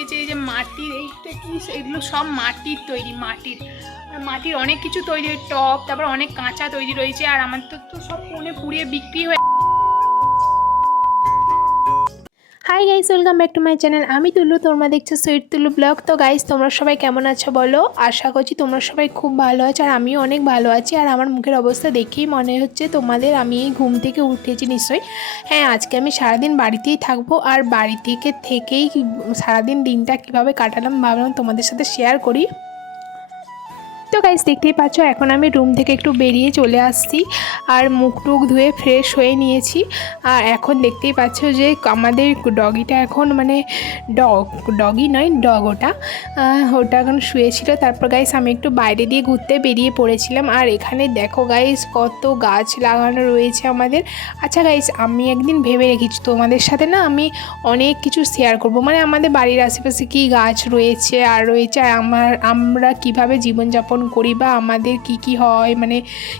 রয়েছে এই যে মাটির, এইটা কি, এগুলো সব মাটির তৈরি, মাটির অনেক কিছু তৈরি, টপ, তারপর অনেক কাঁচা তৈরি রয়েছে। আর আমার তো সব কোণে পুড়িয়ে বিক্রি হয়ে। Hi guys, welcome back to my channel. আমি তুলু, তোমরা দেখছো সুইট তুলু ব্লগ। তো গাইস, তোমরা সবাই কেমন আছো বলো? আশা করছি তোমরা সবাই খুব ভালো আছো, আর আমিও অনেক ভালো আছি। আর আমার মুখের অবস্থা দেখেই মনে হচ্ছে তোমাদের আমি ঘুম থেকে উঠেছি নিশ্চয়ই। হ্যাঁ, আজকে আমি সারাদিন বাড়িতেই থাকবো, আর বাড়ি থেকেই সারাদিন দিনটা কীভাবে কাটালাম ভাবলাম তোমাদের সাথে শেয়ার করি। তো গাইস, দেখতেই পাচ্ছ এখন আমি রুম থেকে একটু বেরিয়ে চলে আসছি, আর মুখ টুক ধুয়ে ফ্রেশ হয়ে নিয়েছি। আর এখন দেখতেই পাচ্ছ যে আমাদের ডগিটা এখন মানে ডগি নয়, ডগ ওটা এখন শুয়েছিল। তারপর গাইস আমি একটু বাইরে দিয়ে ঘুরতে বেরিয়ে পড়েছিলাম। আর এখানে দেখো গাইস কত গাছ লাগানো রয়েছে আমাদের। আচ্ছা গাইস, আমি একদিন ভেবে রেখেছি তোমাদের সাথে না আমি অনেক কিছু শেয়ার করব, মানে আমাদের বাড়ির আশেপাশে কী গাছ রয়েছে আর আমরা কিভাবে জীবনযাপন করি, বা আমাদের কি হয়, মানে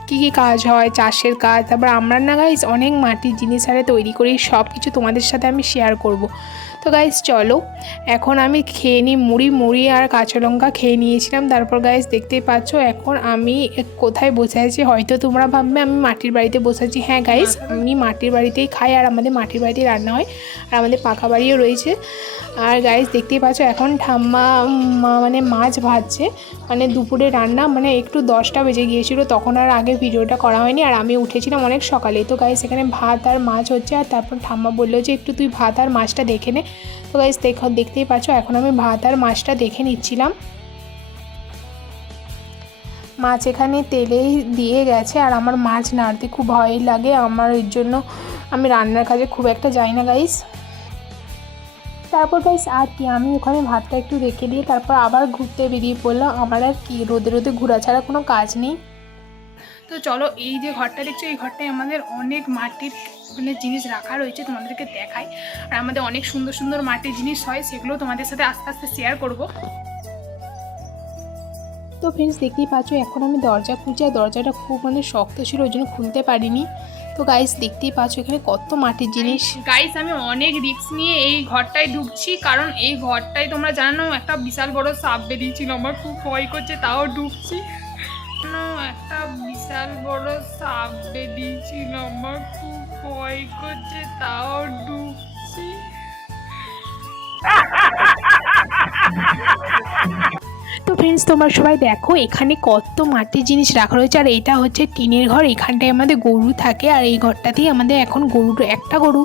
কি কাজ হয়, চাষের কাজ। তারপর আমরা না গাইস অনেক মাটির জিনিস আরে তৈরি করি, সব কিছু তোমাদের সাথে আমি শেয়ার করব। তো গাইস চলো, এখন আমি খেয়ে নিই মুড়ি আর কাঁচা লঙ্কা খেয়ে নিয়েছিলাম। তারপর গাইস দেখতেই পাচ্ছ এখন আমি কোথায় বসে আছি। হয়তো তোমরা ভাববে আমি মাটির বাড়িতে বসে আছি। হ্যাঁ গাইস, আমি মাটির বাড়িতেই খাই, আর আমাদের মাটির বাড়িতেই রান্না হয়, আর আমাদের পাকা বাড়িও রয়েছে। আর গাইস দেখতেই পাচ্ছ এখন ঠাম্মা মানে মাছ ভাজছে, মানে দুপুরে রান্না, মানে একটু 10টা বেজে গিয়েছিলো, তখন আর আগে ভিডিওটা করা হয়নি। আর আমি উঠেছিলাম অনেক সকালে। তো গাইস এখানে ভাত আর মাছ হচ্ছে, আর তারপর ঠাম্মা বললো যে একটু তুই ভাত আর মাছটা দেখে নে। তো গাইস দেখতেই পাচ্ছ এখন আমি ভাত আর মাছটা দেখে নিচ্ছিলাম। মাছ এখানে তেলেই দিয়ে গেছে, আর আমার মাছ নাড়তে খুব ভয় লাগে, আমার এর জন্য আমি রান্নার কাজে খুব একটা যাই না গাইস। তারপর গাইস আর কি, আমি ওখানে ভাতটা একটু রেখে দিয়ে তারপর আবার ঘুরতে বেরিয়ে পড়লাম। আমার আর কি রোদে ঘোরা ছাড়া কোনো কাজ নেই। তো চলো, এই যে ঘরটা দেখছো, এই ঘরটায় আমাদের অনেক মাটির মানে জিনিস রাখা রয়েছে, তোমাদেরকে দেখাই। আর আমাদের অনেক সুন্দর সুন্দর মাটির জিনিস হয়, সেগুলো তোমাদের সাথে আস্তে আস্তে শেয়ার করব। তো ফ্রেন্ডস দেখতেই পাচ্ছ এখন আমি দরজা খুঁজছি, আর দরজাটা খুব মানে শক্ত ছিল, ওই জন্য খুলতে পারিনি। তো গাইস দেখতেই পাচ্ছ এখানে কত মাটির জিনিস। গাইস আমি অনেক রিস্ক নিয়ে এই ঘরটায় ঢুকছি, কারণ এই ঘরটায় তোমরা জানো একটা বিশাল বড় সাপ বেরিয়েছিল, আমার খুব ভয় করছে, তাও ঢুকছি। একটা বিশাল বড় সাপ বেরিয়েছিল, আমার খুব ভয় করছে, তাও ঢুকছি। তো ফ্রেন্ডস তোমরা সবাই দেখো এখানে কত মাটির জিনিস রাখা রয়েছে। আর এটা হচ্ছে টিনের ঘর, এখানটায় আমাদের গরু থাকে, আর এই ঘরটাতেই আমাদের এখন একটা গরু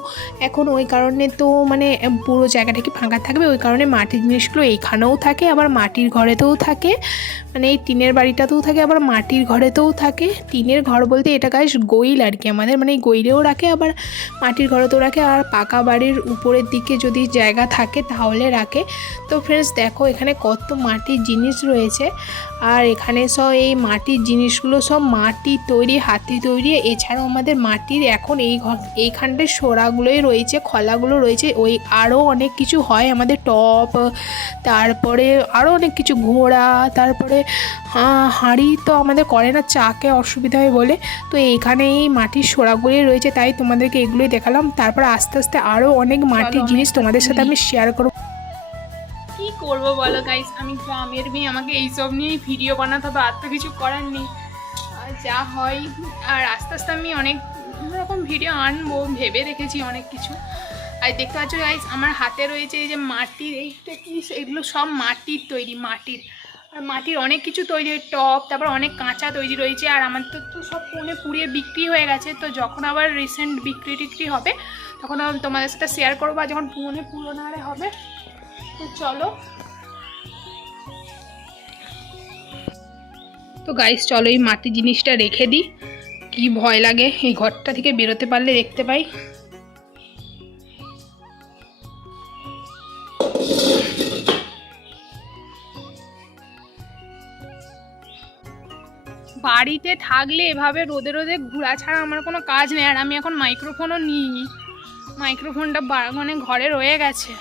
এখন, ওই কারণে তো মানে পুরো জায়গাটা কি ফাঁকা থাকবে, ওই কারণে মাটির জিনিসগুলো এইখানেও থাকে, আবার মাটির ঘরেতেও থাকে, মানে এই টিনের বাড়িটাতেও থাকে, আবার মাটির ঘরেতেও থাকে। টিনের ঘর বলতে এটা গাইস গোইল আর কি আমাদের, মানে এই গোইলেও রাখে, আবার মাটির ঘরেতেও রাখে, আর পাকা বাড়ির উপরের দিকে যদি জায়গা থাকে তাহলে রাখে। তো ফ্রেন্ডস দেখো এখানে কত মাটির জিনিস রয়েছে, আর এখানে সব এই মাটির জিনিসগুলো সব মাটির তৈরি, হাতি তৈরি। এছাড়াও আমাদের মাটির এখন এইখানটায় সোড়াগুলোই রয়েছে, খলাগুলো রয়েছে, ওই আরও অনেক কিছু হয় আমাদের, টপ, তারপরে আরও অনেক কিছু, ঘোড়া, তারপরে হাঁড়ি তো আমাদের করে না, চাকে অসুবিধা হয় বলে। তো এইখানে এই মাটির সোড়াগুলোই রয়েছে, তাই তোমাদেরকে এগুলোই দেখালাম। তারপর আস্তে আস্তে আরও অনেক মাটির জিনিস তোমাদের সাথে আমি শেয়ার করব। কি করবো বলো গাইস, আমি গ্রামের মেয়ে, আমাকে এইসব নিয়েই ভিডিও বানাতে হবে, আর তো কিছু করার নেই, যা হয়। আর আস্তে আস্তে আমি অনেক রকম ভিডিও আনবো, ভেবে রেখেছি অনেক কিছু। আর দেখতে পাচ্ছ গাইস আমার হাতে রয়েছে এই যে মাটির, এইটা কি, এগুলো সব মাটির তৈরি, আর মাটির অনেক কিছু তৈরি, টপ, তারপর অনেক কাঁচা তৈরি রয়েছে। আর আমার তো সব কোণে পুড়িয়ে বিক্রি হয়ে গেছে, তো যখন আবার রিসেন্ট বিক্রি হবে তখন তোমাদের সাথে শেয়ার করবো, আর যখন পুরোনো আরে হবে। তো চলো, তো গাইস চলো এই মাটির জিনিসটা রেখে দিই, কি ভয় লাগে এই ঘরটা থেকে বেরোতে পারলে দেখতে পাই। বাড়িতে থাকলে এভাবে রোদে ঘোরা ছাড়া আমার কোনো কাজ নেই। আর আমি এখন মাইক্রোফোনও নিইনি, মাইক্রোফোনটা মানে ঘরে রয়ে গেছে।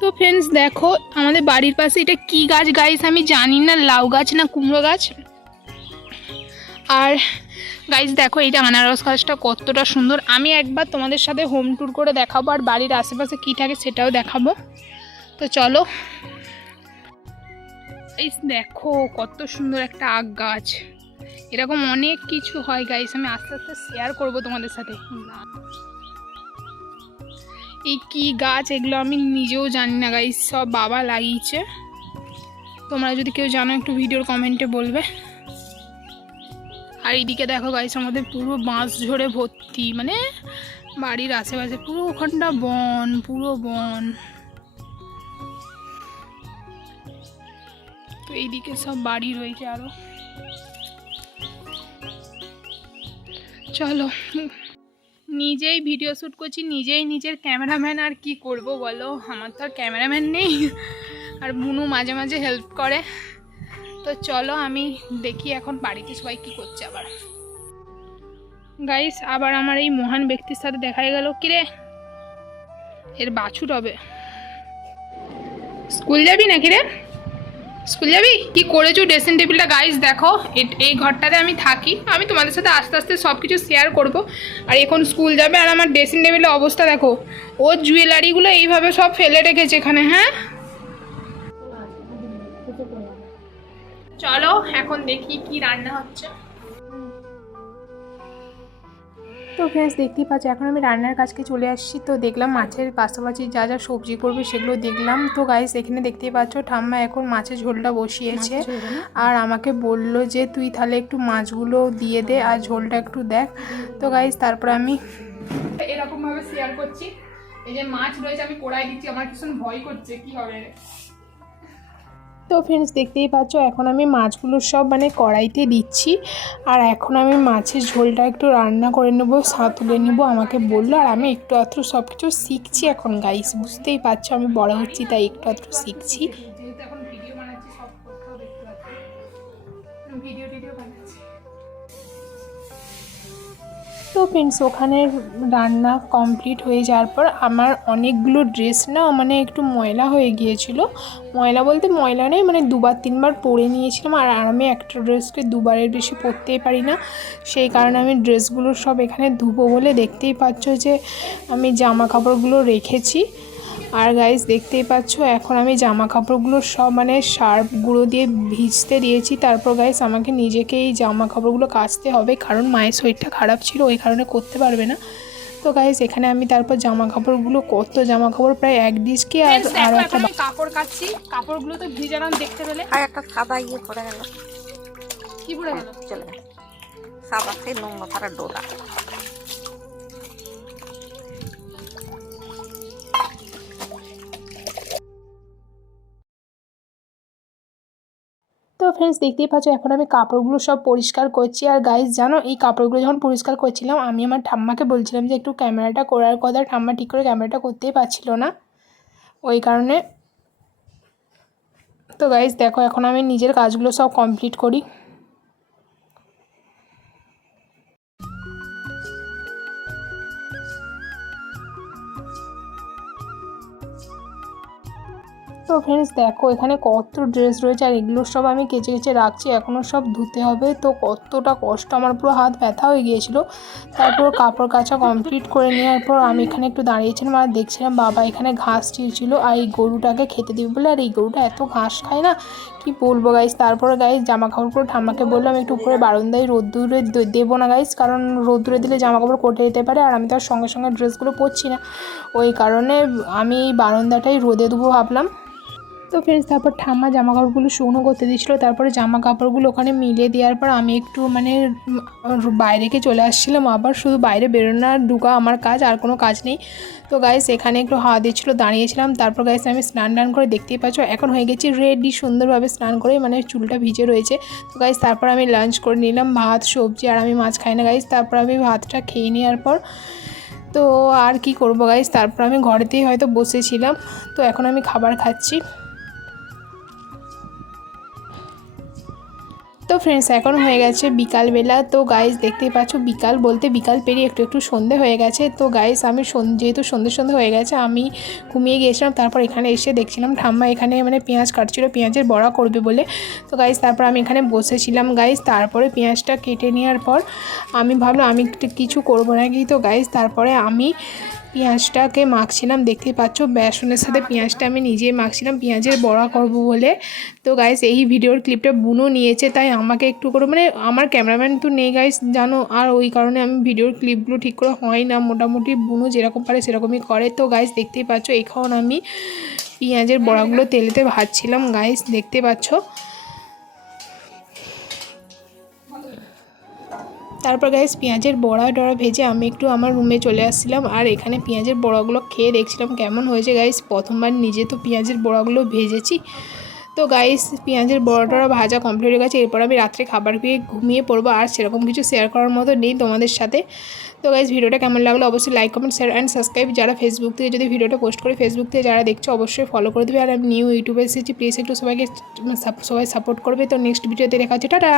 তো ফ্রেন্ডস দেখো আমাদের বাড়ির পাশে এটা কি গাছ গাইস আমি জানি না, লাউ গাছ না কুমড়ো গাছ। আর গাইজ দেখো এইটা আনারস গাছটা কতটা সুন্দর। আমি একবার তোমাদের সাথে হোম ট্যুর করে দেখাবো আর বাড়ির আশেপাশে কী থাকে সেটাও দেখাবো। তো চলো। এই দেখো কত সুন্দর একটা আগ গাছ। এরকম অনেক কিছু হয় গাইস, আমি আস্তে আস্তে শেয়ার করবো তোমাদের সাথে। এই কি গাছ এগুলো আমি নিজেও জানি না গাইস, সব বাবা লাগিয়েছে। তোমরা যদি কেউ জানো একটু ভিডিওর কমেন্টে বলবে। আর এইদিকে দেখো গাইস আমাদের পুরো বাঁশ ঝরে ভর্তি, মানে বাড়ির আশেপাশে পুরো ওখানটা বন, পুরো বন। তো এইদিকে সব বাড়ি রয়েছে আরো। চলো, নিজেই ভিডিও শ্যুট করছি, নিজেই নিজের ক্যামেরাম্যান। আর কি করব বলো, আমার তো আর ক্যামেরাম্যান নেই। আর বুনু মাঝে মাঝে হেল্প করে। তো চলো আমি দেখি এখন বাড়িতে সবাই কী করছে। আবার গাইস আবার আমার এই মহান ব্যক্তির সাথে দেখা গেল। কিরে, এর বাছুর হবে। স্কুল যাবি নাকি রে? স্কুল যাবি? কি করেছো ড্রেসিং টেবিলটা? গাইস দেখো এই ঘরটাতে আমি থাকি, আমি তোমাদের সাথে আস্তে আস্তে সব কিছু শেয়ার করব। আর এখন স্কুল যাবে আর আমার ড্রেসিং টেবিলের অবস্থা দেখো, ওর জুয়েলারিগুলো এইভাবে সব ফেলে রেখেছে এখানে। হ্যাঁ চলো এখন দেখি কি রান্না হচ্ছে। তো ফ্রেন্ডস দেখতেই পাচ্ছ এখন আমি রান্নার কাজকে চলে আসছি। তো দেখলাম মাছের পাশাপাশি যা যা সবজি করবে সেগুলো দেখলাম। তো গাইস এখানে দেখতেই পাচ্ছ ঠাম্মা এখন মাছের ঝোলটা বসিয়েছে আর আমাকে বলল যে তুই তাহলে একটু মাছগুলো দিয়ে দে আর ঝোলটা একটু দেখ। তো গাইস তারপর আমি এরকমভাবে শেয়ার করছি। এই যে মাছ রয়েছে আমি কড়াই দিচ্ছি, আমার ভীষণ ভয় করছে কি হবে। তো ফ্রেন্ডস দেখতেই পাচ্ছ এখন আমি মাছগুলো সব মানে কড়াইতে দিচ্ছি। আর এখন আমি মাছের ঝোলটা একটু রান্না করে নেবো, তুলে নেবো আমাকে বললো। আর আমি একটু আধটু সব কিছু শিখছি এখন গাইস, বুঝতেই পারছো আমি বড় হচ্ছি তাই একটু আধটু শিখছি। যেহেতু এখন ভিডিও বানাচ্ছি সব কোথাও দেখতে পাচ্ছি, ভিডিও বানাচ্ছি। তো ফ্রেন্ডস ওখানে রান্না কমপ্লিট হয়ে যাওয়ার পর আমার অনেকগুলো ড্রেস না মানে একটু ময়লা হয়ে গিয়েছিল। ময়লা বলতে ময়লা নেই, মানে দুবার তিনবার পরে নিয়েছিলাম। আর আমি একটা ড্রেসকে দুবারের বেশি পরতেই পারি না, সেই কারণে আমি ড্রেসগুলো সব এখানে ধুবো বলে দেখতেই পাচ্ছ যে আমি জামা কাপড়গুলো রেখেছি। আর গাইস দেখতেই পাচ্ছ এখন আমি জামা কাপড়গুলো সব মানে সার্ফ গুঁড়ো দিয়ে ভিজতে দিয়েছি। তারপর গাইস আমাকে নিজেকে এই জামা কাপড়গুলো কাচতে হবে, কারণ মায়ের শরীরটা খারাপ ছিল ওই কারণে করতে পারবে না। তো গাইস এখানে আমি তারপর জামা কাপড়গুলো, কত জামা কাপড় প্রায় এক ডিস্কে। আর একটা কাপড় কাচ্ছি, কাপড়গুলো তো ভিজালাম দেখতে পেলে। আর একটা সাদা ইয়ে পড়ে গেল। কি পড়ে গেল? চলে গেল সাদা, সেই নোংরা পাড়া ডোলা। তো ফ্রেন্ডস দেখতেই পাচ্ছ এখন আমি কাপড়গুলো সব পরিষ্কার করছি। আর গাইস জানো এই কাপড়গুলো যখন পরিষ্কার করছিলাম আমি আমার ঠাম্মাকে বলছিলাম যে একটু ক্যামেরাটা করার কথা, ঠাম্মা ঠিক করে ক্যামেরাটা করতেই পারছিল না ওই কারণে। তো গাইস দেখো এখন আমি নিজের কাজগুলো সব কমপ্লিট করি। তো ফ্রেন্ডস দেখো এখানে কত ড্রেস রয়েছে আর এগুলো সব আমি কেচে কেচে রাখছি, এখনও সব ধুতে হবে। তো কতটা কষ্ট, আমার পুরো হাত ব্যথা হয়ে গিয়েছিলো। তারপর কাপড় কাচা কমপ্লিট করে নেওয়ার পর আমি এখানে একটু দাঁড়িয়েছিলাম আর দেখছিলাম বাবা এখানে ঘাস ছিঁড়ছিল আর এই গরুটাকে খেতে দিবে বলে। আর এই গরুটা এত ঘাস খায় না কি বলবো গাইস। তারপরে গাইস জামা কাপড়গুলো ঠাম্মাকে বললাম একটু উপরে বারান্দায় রোদ্দুরে দেবো না গাইস, কারণ রোদ্দুরে দিলে জামা কাপড় কোটে যেতে পারে আর আমি তো আর সঙ্গে সঙ্গে ড্রেসগুলো পরছি না, ওই কারণে আমি এই বারান্দাটাই রোদে দেবো ভাবলাম। তো ফ্রেন্ডস তারপর ঠাম্মা জামা কাপড়গুলো শুকনো করতে দিয়েছিলো। তারপরে জামা কাপড়গুলো ওখানে মিলে দেওয়ার পর আমি একটু মানে বাইরেকে চলে আসছিলাম। আবার শুধু বাইরে বেরোনো আর ঢুকা আমার কাজ, আর কোনো কাজ নেই। তো গাইস এখানে একটু হাওয়া দিচ্ছিলো, দাঁড়িয়েছিলাম। তারপর গাইস আমি স্নান করে দেখতেই পাচ্ছ এখন হয়ে গেছি রেডি সুন্দরভাবে স্নান করে, মানে চুলটা ভিজে রয়েছে। তো গাইস তারপর আমি লাঞ্চ করে নিলাম, ভাত সবজি, আর আমি মাছ খাই না গাইস। তারপর আমি ভাতটা খেয়ে নেওয়ার পর তো আর কি করব গাইস, তারপর আমি ঘরেতেই হয়তো বসেছিলাম। তো এখন আমি খাবার খাচ্ছি। তো ফ্রেন্ডস এখন হয়ে গেছে বিকালবেলা। তো গাইস দেখতেই পাচ্ছ বিকাল বলতে বিকাল পেরিয়ে একটু একটু সন্ধে হয়ে গেছে। তো গাইস আমি যেহেতু সন্ধে হয়ে গেছে আমি ঘুমিয়ে গিয়েছিলাম। তারপর এখানে এসে দেখছিলাম ঠাম্মা এখানে মানে পেঁয়াজ কাটছিল, পেঁয়াজের বড়া করবে বলে। তো গাইস তারপর আমি এখানে বসেছিলাম গাইস। তারপরে পেঁয়াজটা কেটে নেওয়ার পর আমি ভাবলাম আমি কিছু করবো নাকি। তো গাইস তারপরে আমি পেঁয়াজটাকে মাখছিলাম, দেখতেই পাচ্ছ বেসনের সাথে পেঁয়াজটা আমি নিজেই মাখছিলাম পেঁয়াজের বড়া করব বলে। তো গাইস এই ভিডিওর ক্লিপটা বুনও নিয়েছে, তাই আমাকে একটু করে মানে আমার ক্যামেরাম্যান তো নেই গাইস জানো, আর ওই কারণে আমি ভিডিওর ক্লিপগুলো ঠিক করে হয় না, মোটামুটি বুনও যেরকম পারে সেরকমই করে। তো গাইস দেখতেই পাচ্ছ এখন আমি পেঁয়াজের বড়াগুলো তেলেতে ভাজছিলাম গাইস, দেখতে পাচ্ছ। তারপর গাইস পেঁয়াজের বড়া টড়া ভেজে আমি একটু আমার রুমে চলে আসছিলাম, আর এখানে পেঁয়াজের বড়াগুলো খেয়ে দেখছিলাম কেমন হয়েছে গাইস। প্রথমবার নিজে তো পেঁয়াজের বড়াগুলো ভেজেছি। তো গাইস পেঁয়াজের বড়া টড়া ভাজা কমপ্লিট হয়ে গেছে। এরপর আমি রাত্রে খাবার খেয়ে ঘুমিয়ে পড়বো, আর সেরকম কিছু শেয়ার করার মতো নেই তোমাদের সাথে। তো গাইস ভিডিওটা কেমন লাগলো অবশ্যই like comment share and subscribe. যারা ফেসবুক থেকে যদি ভিডিওটা পোস্ট করে ফেসবুক থেকে যারা দেখছো অবশ্যই ফলো করে দেবে। আর আমি নিউ ইউটিউবে এসেছি, প্লিজ একটু সবাই সাপোর্ট করবে। তো নেক্সট ভিডিওতে দেখা হচ্ছে, টাটা।